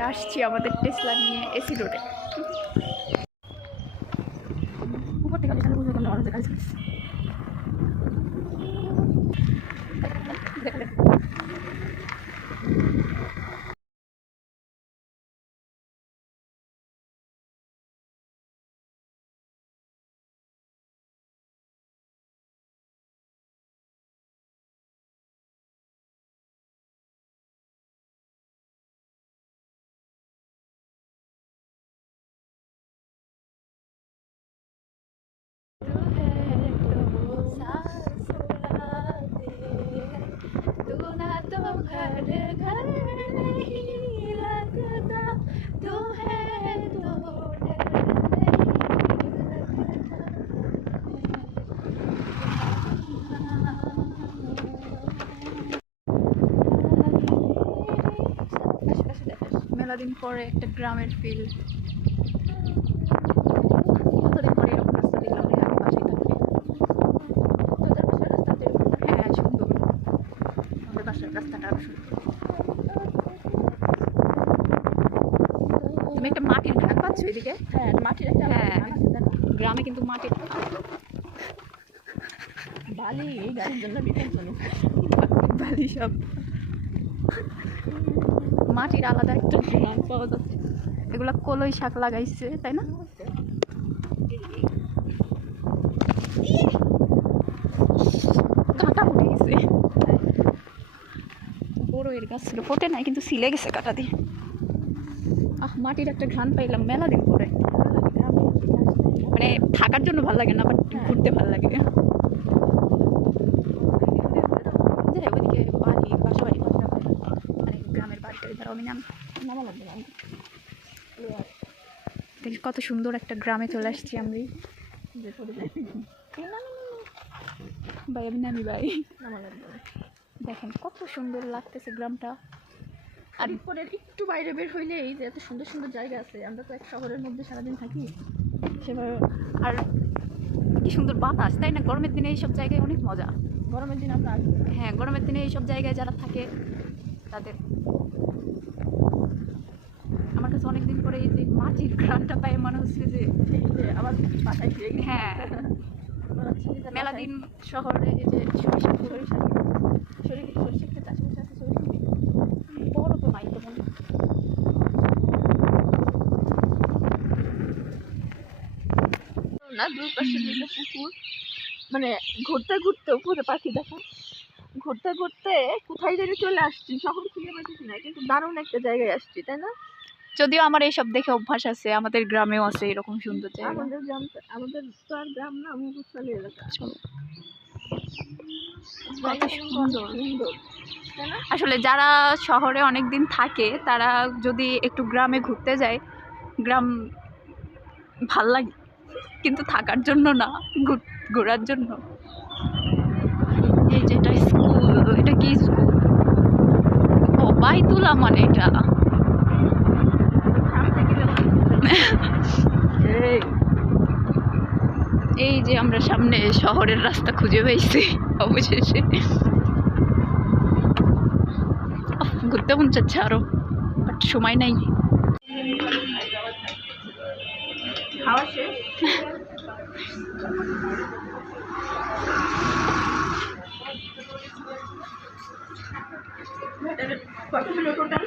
আমরা আসছি আমাদের টেসলা নিয়ে এসি রোডে। উপর থেকে মেলাদিন পরে একটা গ্রামের ফিল। কতদিন পরে এরকম রাস্তা দেখলাম রে, আগে বাসায় থাকতে। হ্যাঁ সুন্দর, আমাদের বাসার রাস্তাটা আরো সুন্দর। তুমি একটা মাটির ঘ্রাণ পাচ্ছ এদিকে? হ্যাঁ মাটির একটা গ্রামে কিন্তু মাটির বালি গাড়ির জন্য বিপজ্জনক। বালি সব মাটির আলাদা একটা ঘ্রাণ পাওয়া যাচ্ছে। এগুলা কলই শাক লাগাইছে তাই না? কাঁটা উঠে গেছে, বড় এর গাছ ছিল, ফোটে নাই কিন্তু সিলে গেছে কাঁটা দিয়ে। মাটির একটা ঘ্রাণ পাইলাম মেলা দিন পরে। মানে থাকার জন্য ভালো লাগে না, বাট ঘুরতে ভালো লাগে। ওইদিকে বাড়ি, বাসা বাড়ি, মানে গ্রামের বাড়িটা ধরো আমি নামা লাগবে না। দেখি কত সুন্দর একটা গ্রামে চলে আসছি আমি। ভাই আমি নামি ভাই, দেখেন কত সুন্দর লাগতেছে গ্রামটা। আর পরের একটু বাইরে বের হইলেই যে এত সুন্দর সুন্দর জায়গা আছে। আমরা তো এক শহরের মধ্যে সারাদিন থাকি সেভাবে। আর কি সুন্দর বাতাস তাই না? গরমের দিনে এইসব জায়গায় অনেক মজা। গরমের দিন আমরা আসবো। হ্যাঁ গরমের দিনে এইসব জায়গায় যারা থাকে তাদের, আমার কাছে অনেকদিন পরে এই যে মাটির ঘ্রাণটা পাই মনে হচ্ছে যে আবার বাসায় ফিরে গেছি। হ্যাঁ মেলা দিন শহরে এই যে সরিষা খেতে আশেপাশে আছে সরিষা বড় তো নাই তেমন। না দুই পাশে দুটো পুকুর, মানে ঘুরতে ঘুরতে উপরে পাখি দেখা, ঘুরতে ঘুরতে কোথায় যেন চলে আসছি, শহর খুঁজে পাচ্ছি না, কিন্তু দারুণ একটা জায়গায় আসছি তাই না? যদিও আমার এইসব দেখে অভ্যাস আছে, আমাদের গ্রামেও আছে এরকম সুন্দর জায়গা। আমাদের গ্রাম, আমাদের তো আর গ্রাম না, মুখোশালী এলাকা। কত সুন্দর সুন্দর। আসলে যারা শহরে অনেক দিন থাকে তারা যদি একটু গ্রামে ঘুরতে যায়, গ্রাম ভাল লাগে, কিন্তু থাকার জন্য না, ঘোরার জন্য। এই যে এটা স্কুল, এটা কি স্কুল? ও বাইতুলা, মানে এটা এই যে আমরা সামনে শহরের রাস্তা খুঁজে পেয়েছি অবশেষে। ঘুরতে মন চাচ্ছে আরো, বাট সময় নাই। খাওয়া শেষ। কত কিলো টোটাল?